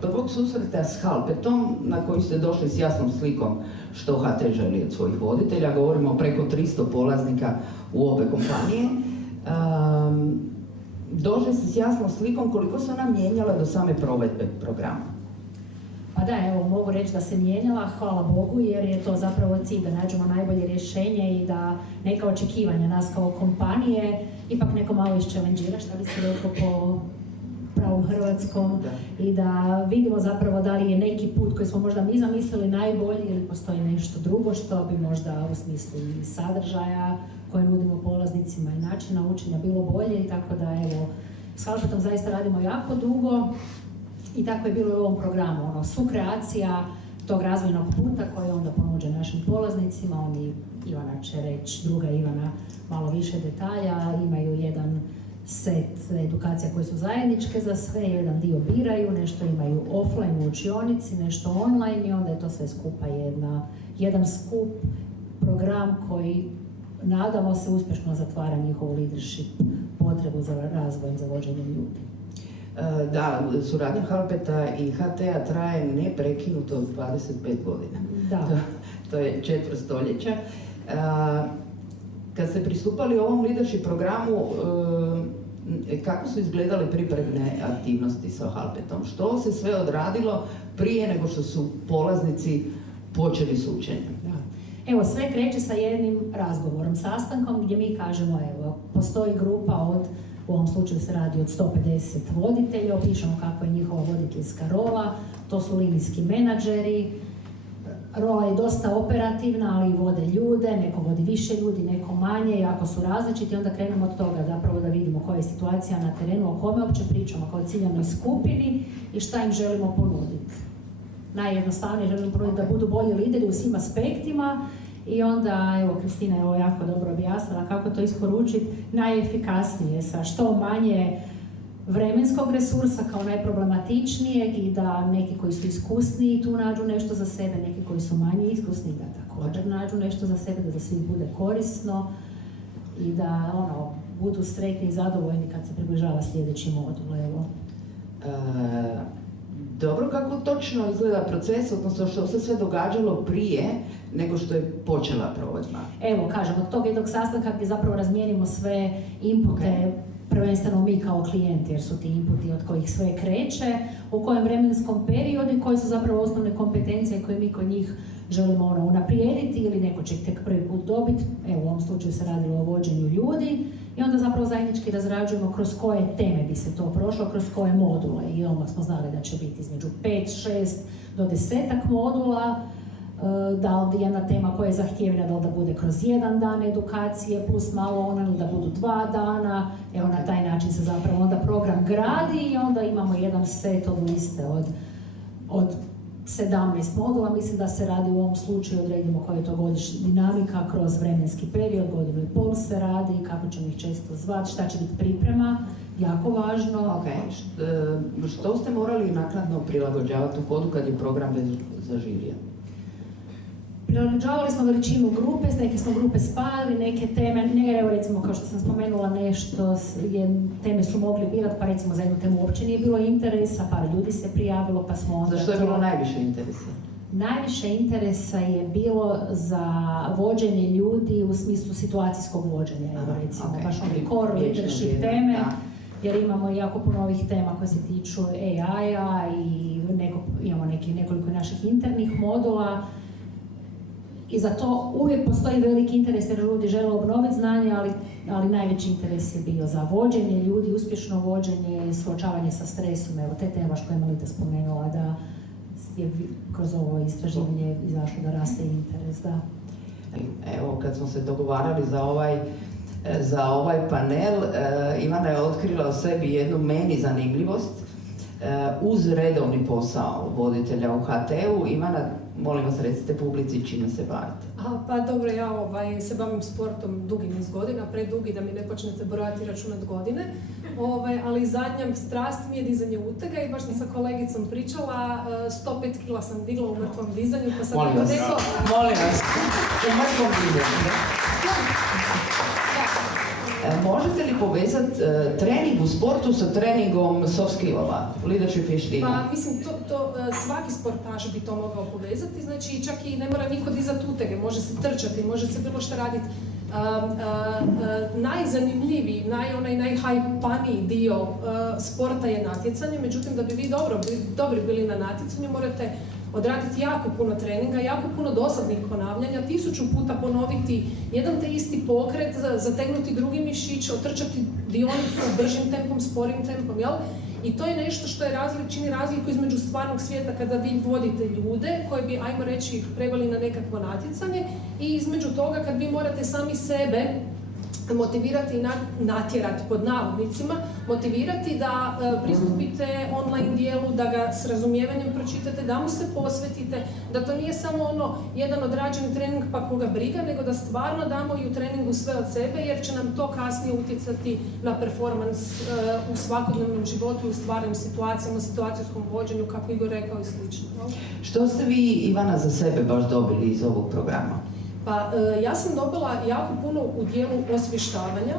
prvog susreta s Halpetom na koji ste došli s jasnom slikom što HT želi od svojih voditelja, govorimo o preko 300 polaznika u obe kompanije, došli ste s jasnom slikom koliko se ona mijenjala do same provedbe programa. Pa da, evo, mogu reći da se mijenjala, hvala Bogu, jer je to zapravo cilj da nađemo najbolje rješenje i da neka očekivanja nas kao kompanije ipak neko malo iščelenđira, šta bi se rekao po pravom hrvatskom, i da vidimo zapravo da li je neki put koji smo možda mi zamislili najbolji ili postoji nešto drugo što bi možda u smislu i sadržaja koje nudimo polaznicima i načina učenja bilo bolje, i tako da evo, s Halpetom zaista radimo jako dugo. I tako je bilo i u ovom programu, sukreacija tog razvojnog puta koji je onda ponuđen našim polaznicima. Oni, Ivana će reći, druga Ivana, malo više detalja, imaju jedan set edukacija koje su zajedničke za sve, jedan dio biraju, nešto imaju offline u učionici, nešto online, i onda je to sve skupa jedan skup program koji, nadamo se, uspješno zatvara njihovu leadership potrebu za razvojem, za vođenjem ljudi. Da, suradnja Halpeta i HT-a traje neprekinuto 25 godina. Da. To je 4 stoljeća. Kad ste pristupali ovom leadership programu, kako su izgledale pripremne aktivnosti sa Halpetom? Što se sve odradilo prije nego što su polaznici počeli s učenjem? Da. Evo, sve kreće sa jednim razgovorom, sastankom gdje mi kažemo, evo, postoji grupa od, u ovom slučaju se radi od 150 voditelja, opišemo kako je njihova voditeljska rola, to su linijski menadžeri, rola je dosta operativna, ali vode ljude, neko vodi više ljudi, neko manje, i ako su različiti, onda krenemo od toga zapravo da vidimo koja je situacija na terenu, o kome uopće pričamo, kao ciljanoj skupini i šta im želimo ponuditi. Najjednostavnije želimo ponuditi da budu bolji lideri u svim aspektima, i onda, evo, Kristina je ovo jako dobro objasnila kako to isporučiti najefikasnije, sa što manje vremenskog resursa kao najproblematičnijeg, i da neki koji su iskusniji tu nađu nešto za sebe, neki koji su manje iskusni da također nađu nešto za sebe, da za svih bude korisno i da budu sretni i zadovoljni kad se približava sljedeći modul. Evo. Dobro, kako točno izgleda proces, odnosno što se sve događalo prije nego što je počela provedba? Evo, kažem, od tog jednog sastanka gdje zapravo razmijenimo sve inpute, prvenstveno mi kao klijenti, jer su ti inputi od kojih sve kreće, u kojem vremenskom periodu i koje su zapravo osnovne kompetencije koje mi kod njih želimo unaprijediti, ili neko će ih tek prvi put dobiti. Evo, u ovom slučaju se radilo o vođenju ljudi, i onda zapravo zajednički razrađujemo kroz koje teme bi se to prošlo, kroz koje module, i odmah smo znali da će biti između 5, 6 do 10 modula, da li jedna tema koja je zahtjevna, da li da bude kroz jedan dan edukacije plus malo ili da budu 2 dana. Evo, na taj način se zapravo onda program gradi, i onda imamo jedan set od liste od 17 modula. Mislim da se radi u ovom slučaju, odredimo koja je to godišnja dinamika kroz vremenski period, 1,5 godinu se radi, kako ćemo ih često zvati, šta će biti priprema, jako važno. Što ste morali naknadno prilagođavati u hodu kad je program već zaživio? Prilagođavali smo veličinu grupe, neke smo grupe spajali, neke teme, evo recimo kao što sam spomenula nešto, teme su mogli birati, pa recimo za jednu temu uopće nije bilo interesa, par ljudi se prijavilo, pa smo onda... Zašto je bilo najviše interesa? Najviše interesa je bilo za vođenje ljudi u smislu situacijskog vođenja, evo recimo, baš one core leadership teme, jer imamo jako puno ovih tema koje se tiču AI-a i imamo nekoliko naših internih modula. I za to uvijek postoji veliki interes jer ljudi žele obnoviti znanje, ali najveći interes je bio za vođenje ljudi, uspješno vođenje, suočavanje sa stresom. Evo, te teme što je Melita spomenula, da je kroz ovo istraživanje izašlo da raste interes, da. Evo, kad smo se dogovarali za ovaj panel, Ivana je otkrila o sebi jednu meni zanimljivost. Uz redovni posao voditelja u HT-u, Ivana, molim vas, recite publici čime se bavite. Pa dobro, ja se bavim sportom dugi niz godina, predugi da mi ne počnete brojati i računati godine, ali zadnja strast mi je dizanje utega i baš sam sa kolegicom pričala, 105 kila sam digla u mrtvom dizanju, pa sam molim vas, u mrtvom dizanju. Možete li povezati trening u sportu sa treningom soft skillova, leadership vještina? Pa mislim, svaki sportaš bi to mogao povezati, znači čak i ne mora niko dizati utege, može se trčati, može se bilo što raditi. Najzanimljiviji, najhajpaniji dio sporta je natjecanje, međutim da bi vi dobri bili na natjecanju morate odraditi jako puno treninga, jako puno dosadnih ponavljanja, 1000 puta ponoviti jedan te isti pokret, zategnuti drugi mišić, otrčati dionicu bržim tempom, sporim tempom, jel? I to je nešto što je čini razliku između stvarnog svijeta kada vi vodite ljude koji bi, ajmo reći, preveli na nekakvo natjecanje i između toga kad vi morate sami sebe motivirati i natjerati pod navodnicima, motivirati da pristupite online dijelu, da ga s razumijevanjem pročitate, da mu se posvetite, da to nije samo jedan odrađeni trening pa koga briga, nego da stvarno damo i u treningu sve od sebe, jer će nam to kasnije utjecati na performans u svakodnevnom životu, u stvarnim situacijama, situacijskom vođenju, kako Igor rekao i slično. Što ste vi, Ivana, za sebe baš dobili iz ovog programa? Pa ja sam dobila jako puno u dijelu osvještavanja,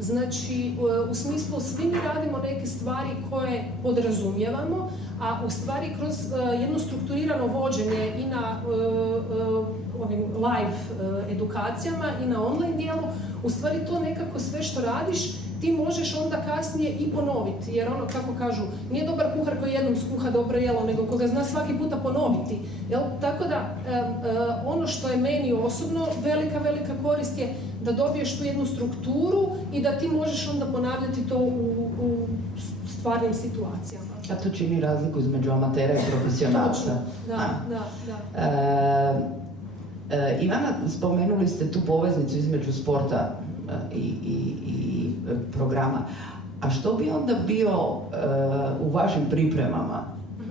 znači u smislu svi mi radimo neke stvari koje podrazumijevamo, a u stvari kroz jedno strukturirano vođenje i na ovim live edukacijama i na online dijelu, u stvari to nekako sve što radiš ti možeš onda kasnije i ponoviti, jer kako kažu, nije dobar kuhar koji jednom skuha dobro jelo, nego koga zna svaki puta ponoviti. Jel? Tako da, ono što je meni osobno velika korist je da dobiješ tu jednu strukturu i da ti možeš onda ponavljati to u stvarnim situacijama. A to čini razliku između amatera i profesionalca. Da. Ivana, spomenuli ste tu poveznicu između sporta i programa. A što bi onda bio u vašim pripremama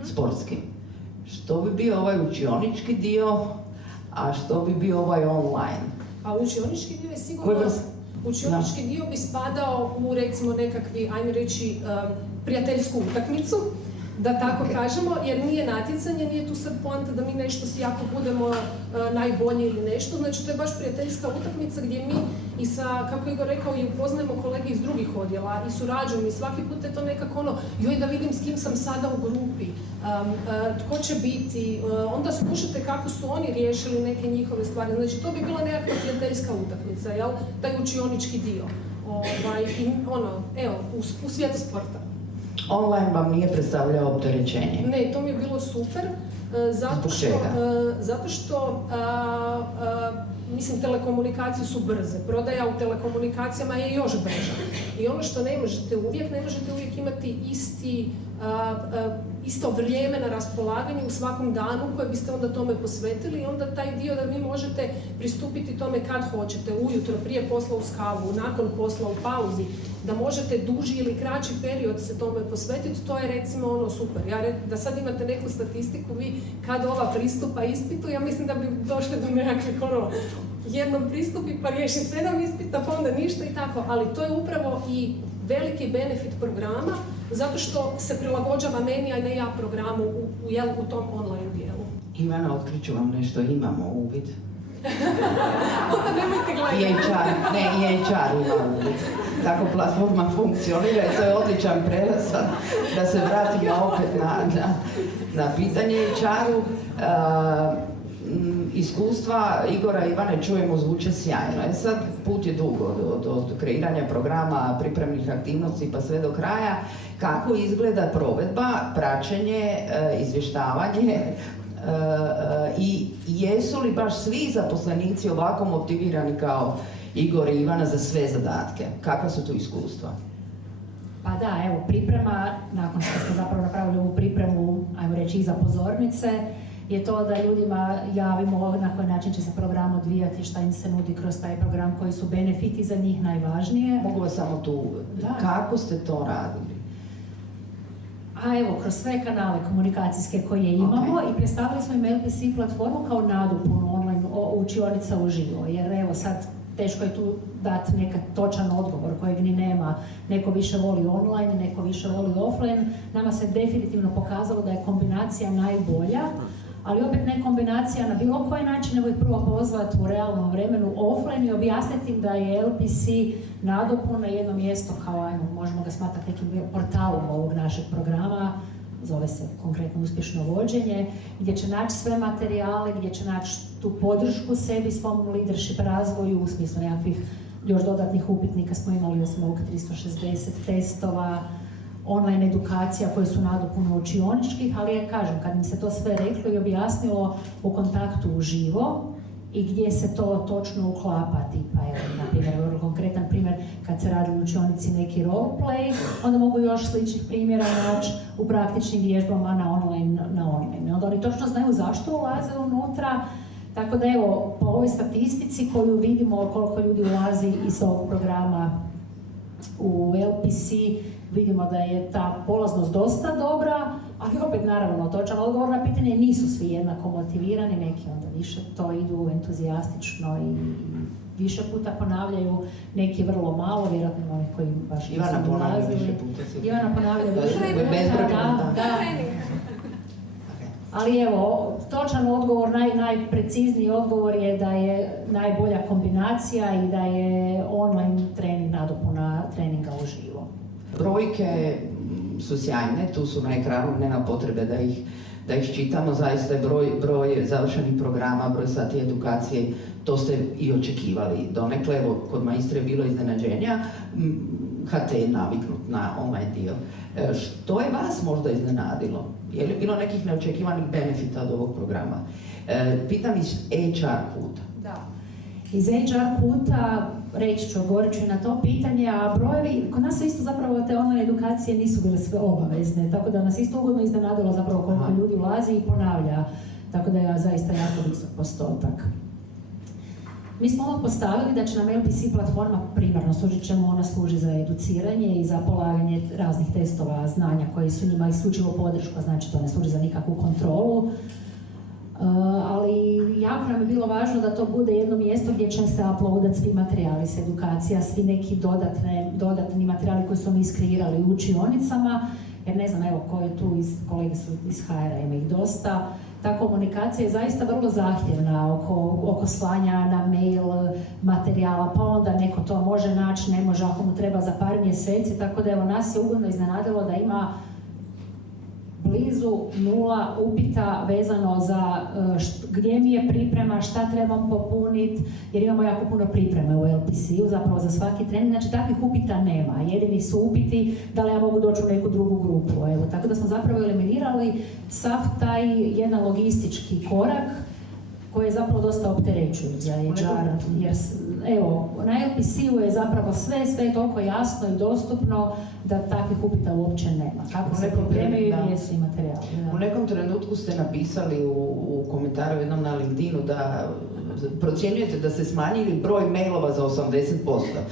sportskim? Što bi bio ovaj učionički dio, a što bi bio ovaj online? A učionički dio je sigurno... Učionički dio bi spadao u, recimo, nekakvi, ajme reći, prijateljsku utakmicu, da tako kažemo, jer nije natjecanje, nije tu sad poanta da mi nešto si jako budemo najbolji ili nešto, znači to je baš prijateljska utakmica gdje mi i sa, kako Igor rekao, i upoznajemo kolege iz drugih odjela i surađujemo i svaki put je to nekako joj da vidim s kim sam sada u grupi, tko će biti, onda slušate kako su oni riješili neke njihove stvari, znači to bi bila nekakva prijateljska utakmica, jel, taj učionički dio, u svijetu sporta. Online vam nije predstavljao opterećenje? Ne, to mi je bilo super, zato što mislim, telekomunikacije su brze, prodaja u telekomunikacijama je još brža. I ono što ne možete uvijek imati isto vrijeme na raspolaganju u svakom danu koje biste onda tome posvetili i onda taj dio da vi možete pristupiti tome kad hoćete, ujutro, prije posla uz kavu, nakon posla u pauzi, da možete duži ili kraći period se tome posvetiti, to je recimo super. Da sad imate neku statistiku, vi kad ova pristupa ispitu, ja mislim da bi došli do nekakvih jednom pristupi pa riješi 7 ispita, pa onda ništa i tako, ali to je upravo i veliki benefit programa, zato što se prilagođava meni, a ne ja programu u tom online dijelu. Ivana, otkriću vam nešto, imamo uvid. Onda nemojte gledati. I HR ima uvid. Tako platforma funkcionira i to je odličan prelaz da se vratimo opet na pitanje HR-u. Iskustva Igora i Ivane čujemo, zvuče sjajno. Sad put je dugo od kreiranja programa, pripremnih aktivnosti pa sve do kraja. Kako izgleda provedba, praćenje, izvještavanje i jesu li baš svi zaposlenici ovako motivirani kao Igor i Ivana za sve zadatke? Kakva su tu iskustva? Pa da, evo, priprema, nakon što smo zapravo napravili ovu pripremu, ajmo reći, iza pozornice, je to da ljudima javimo na koji način će se program odvijati, šta im se nudi kroz taj program, koji su benefiti za njih najvažnije. Mogu vas samo tu, kako ste to radili? A evo, kroz sve kanale komunikacijske koje imamo i predstavili smo im LPC platformu kao nadopunu online učionica uživo, jer evo sad teško je tu dati nekak točan odgovor kojeg ni nema. Neko više voli online, neko više voli offline. Nama se definitivno pokazalo da je kombinacija najbolja, ali opet ne kombinacija na bilo koji način, nego ih prvo pozvati u realnom vremenu offline i objasniti im da je LPC nadopuna jedno mjesto kao, ajmo, možemo ga smatrati nekim portalom ovog našeg programa, zove se konkretno uspješno vođenje, gdje će naći sve materijale, gdje će naći tu podršku sebi, svom leadership razvoju, u smislu nekakvih još dodatnih upitnika smo imali, smo 360 testova, online edukacija koje su nadopune učioničkih, ali ja kažem, kad mi se to sve reklo i objasnilo u kontaktu uživo i gdje se to točno uklapa, tipa, evo, na primjer, konkretan primjer, kad se radi u učionici neki roleplay, onda mogu još sličnih primjera naći u praktičnim vježbama na online. Onda oni točno znaju zašto ulaze unutra, tako da evo, po ovoj statistici koju vidimo koliko ljudi ulazi iz ovog programa u LPC, vidimo da je ta polaznost dosta dobra, ali opet naravno točan odgovor na pitanje, nisu svi jednako motivirani, neki onda više to idu entuzijastično i više puta ponavljaju, neki vrlo malo, vjerojatno onih koji baš nisu Ivana ponavlja ulazili. više puta. Ivana ponavlja To je više bezbroj puta, puta. da. Ali evo, točan odgovor, najprecizniji odgovor je da je najbolja kombinacija i da je online trening nadopuna treninga uživo. Brojke su sjajne, tu su na ekranu, nema potrebe da ih čitamo, zaista je broj završenih programa, broj sati edukacije, to ste i očekivali. Donekle, evo, kod Maistre je bilo iznenađenja, HT je naviknut na online dio. Što je vas možda iznenadilo? Je li bilo nekih neočekivanih benefita od ovog programa? Pitam iz HR kuta. Da. Iz HR kuta, reći ću, odgovorit ću i na to pitanje, a brojevi, kod nas isto zapravo te online edukacije nisu bile sve obavezne, tako da nas isto ugodno iznenadilo zapravo koliko ljudi ulazi i ponavlja, tako da je zaista jako visok postotak. Mi smo ovo postavili da će nam LPC platforma primarno služit ćemo, ona služi za educiranje i za polaganje raznih testova znanja koji su njima isključivo podrška, znači to ne služi za nikakvu kontrolu. Ali jako nam je bilo važno da to bude jedno mjesto gdje će se uploadati svi materijali s edukacija, svi neki dodatni materijali koji smo mi iskreirali u učionicama, jer ne znam, evo, ko je tu, kolege su iz HR-a, ima ih dosta. Ta komunikacija je zaista vrlo zahtjevna oko slanja na mail materijala, pa onda neko to može naći, ne može ako mu treba za par mjeseci, tako da evo nas je ugodno iznenadilo da ima blizu 0 upita vezano za gdje mi je priprema, šta trebam popuniti, jer imamo jako puno pripreme u LPC-u, zapravo za svaki trening, znači takvih upita nema. Jedini su upiti da li ja mogu doći u neku drugu grupu. Evo, tako da smo zapravo eliminirali sav taj jedan logistički korak koji je zapravo dosta opterećujući za HR, jer evo, na LPC-u je zapravo sve je toliko jasno i dostupno da takvih upita uopće nema. Kako se pripremaju i gdje su i materijali. U nekom trenutku ste napisali u komentaru jednom na LinkedInu da procjenjujete da ste smanjili broj mailova za 80%.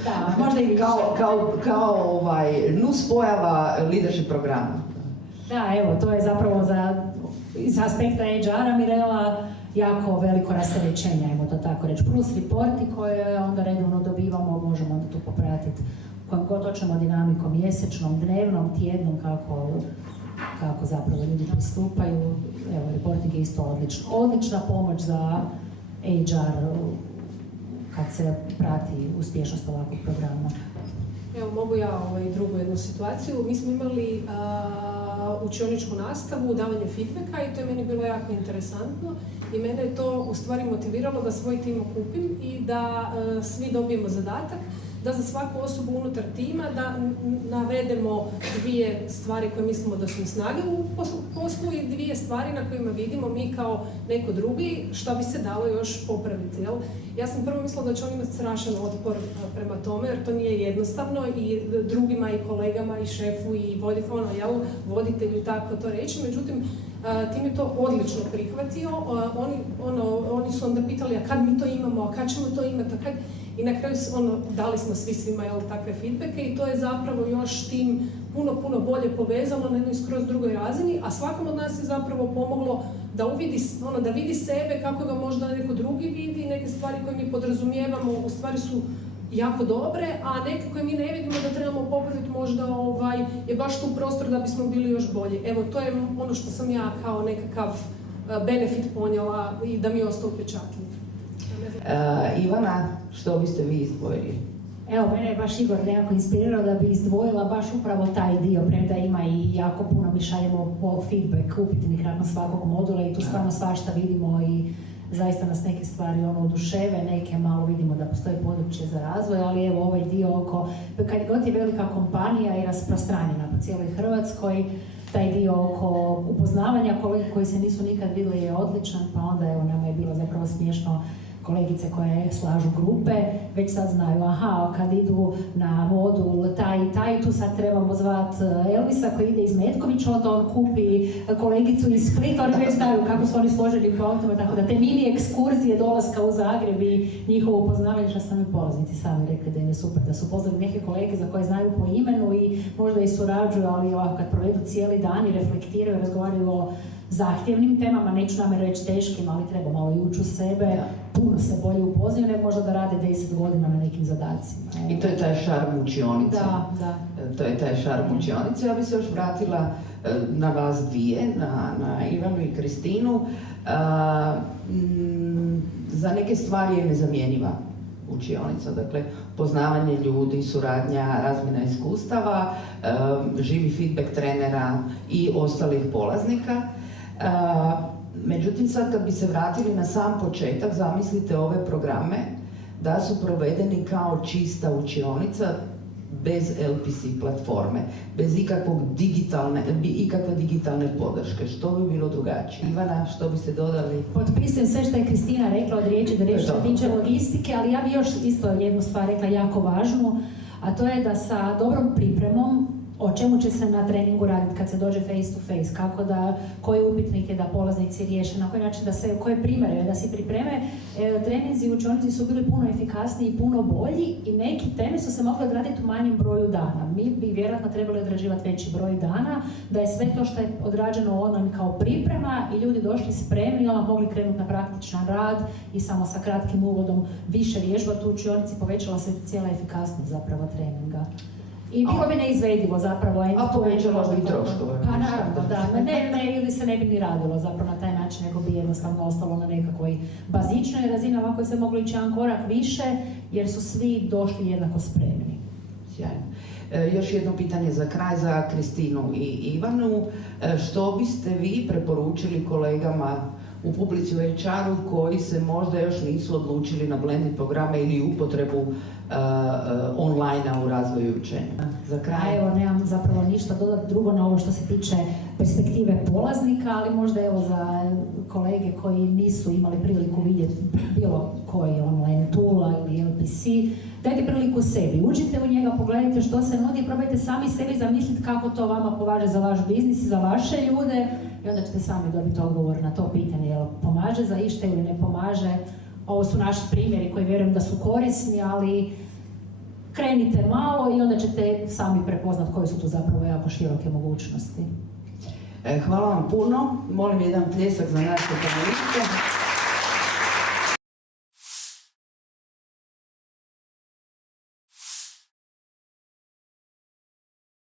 Da, možda i više. Kao nuspojava leadership programa. Da, evo, to je zapravo iz aspekta HR-a Mirela jako veliko rasterećenje, ajmo to tako reći. Plus reporti koje onda redovno dobivamo, možemo onda tu popratiti kojom god hoćemo dinamikom, mjesečnom, dnevnom, tjednom, kako zapravo ljudi pristupaju. Evo, reporting je isto odlična pomoć za HR kad se prati uspješnost ovakvog programa. Evo, mogu ja drugu jednu situaciju. Mi smo imali učioničku nastavu, davanje feedbacka i to je meni bilo jako interesantno i mene je to u stvari motiviralo da svoj tim okupim i da svi dobijemo zadatak da za svaku osobu unutar tima da navedemo 2 stvari koje mislimo da su snage u poslu i 2 stvari na kojima vidimo mi kao neko drugi što bi se dalo još popraviti. Jel? Ja sam prvo mislila da će on imati strašan otpor prema tome jer to nije jednostavno i drugima i kolegama i šefu i voditelju i tako to reći. Međutim, tim je to odlično prihvatio. Oni su onda pitali a kad mi to imamo, a kad ćemo to imati, a kad... I na kraju dali smo svima takve feedbacke i to je zapravo još tim puno bolje povezalo na jednoj skroz drugoj razini, a svakom od nas je zapravo pomoglo da vidi sebe kako ga možda neko drugi vidi, neke stvari koje mi podrazumijevamo u stvari su jako dobre, a neke koje mi ne vidimo da trebamo popraviti možda je baš tu prostor da bismo bili još bolji. Evo, to je ono što sam ja kao nekakav benefit ponijela i da mi je ostao upečatljiv. Ivana, što biste vi izdvojili? Evo, mene je baš Igor nekako inspirirao da bi izdvojila baš upravo taj dio, premda ima i jako puno mi šaljemo po feedback upitnih nakon svakog modula i tu stvarno svašta vidimo i zaista nas neke stvari oduševe, neke malo vidimo da postoji područje za razvoj, ali evo ovaj dio oko, kad god je velika kompanija i rasprostranjena po cijeloj Hrvatskoj, taj dio oko upoznavanja kolega koji se nisu nikad vidjeli je odličan, pa onda evo nama je bilo zapravo smiješno kolegice koje slažu grupe, već sad znaju, aha, kad idu na modul taj i taj, tu sad trebamo zvat Elvisa koji ide iz Metkovića, onda on kupi kolegicu iz Splita, oni već znaju kako su oni složeni po autima, tako da te mini ekskurzije dolaska u Zagreb i njihovo upoznavanje, što sami polaznici sami rekli da im je super, da su poznali neke kolege za koje znaju po imenu i možda i surađuju, ali ovako kad provedu cijeli dan i reflektiraju, razgovaraju o zahtjevnim temama, neću namjerno reći teškim, ali treba malo i ući u sebe, puno se bolje upoznaju, nego možda da rade 10 godina na nekim zadacima. I to je taj šarm učionice. Da. To je taj šarm učionice. Ja bih se još vratila na vas dvije, na Ivanu i Kristinu. Za neke stvari je nezamjenjiva učionica, dakle poznavanje ljudi, suradnja, razmjena iskustava, živi feedback trenera i ostalih polaznika. Međutim, sad kad bi se vratili na sam početak, zamislite ove programe da su provedeni kao čista učionica, bez LPC platforme, bez ikakve digitalne podrške. Što bi bilo drugačije? Ivana, što biste dodali? Potpisujem sve što je Kristina rekla od riječi do riječi što se tiče logistike, ali ja bih još isto jednu stvar rekla jako važnu, a to je da sa dobrom pripremom o čemu će se na treningu raditi kad se dođe face to face, kako da, koje upitnike da polaznici riješe, na koji način da se, koje primjere da se pripreme. Treninzi i učionici su bili puno efikasniji i puno bolji i neke teme su se mogle odraditi u manjem broju dana. Mi bi vjerojatno trebali odrađivati veći broj dana, da je sve to što je odrađeno online kao priprema i ljudi došli spremni i onda mogli krenuti na praktičan rad i samo sa kratkim uvodom više vježbati u učionici, povećala se cijela efikasnost zapravo treninga. I bilo bi neizvedivo zapravo. A povećalo bi troškove. Pa naravno, da. Ne, ili se ne bi ni radilo zapravo na taj način, nego bi jednostavno ostalo na nekakvoj bazičnoj razini, ovako se moglo ići jedan korak više, jer su svi došli jednako spremni. Sjajno. Još jedno pitanje za kraj za Kristinu i Ivanu. Što biste vi preporučili kolegama u publici u HR-u koji se možda još nisu odlučili na blended programe ili upotrebu online-a u razvoju učenja? Za kraj. Evo, nemam zapravo ništa dodati drugo na ovo što se tiče perspektive polaznika, ali možda evo za kolege koji nisu imali priliku vidjeti bilo koji online tool ili LPC, dajte priliku sebi, uđite u njega, pogledajte što se nudi i probajte sami sebi zamisliti kako to vama pomaže za vaš biznis, za vaše ljude i onda ćete sami dobiti odgovor na to pitanje, jel pomaže za išta ili ne pomaže. Ovo su naši primjeri koji vjerujem da su korisni, ali krenite malo i onda ćete sami prepoznat koje su tu zapravo jako široke mogućnosti. Hvala vam puno, molim jedan pljesak za naše paneliste.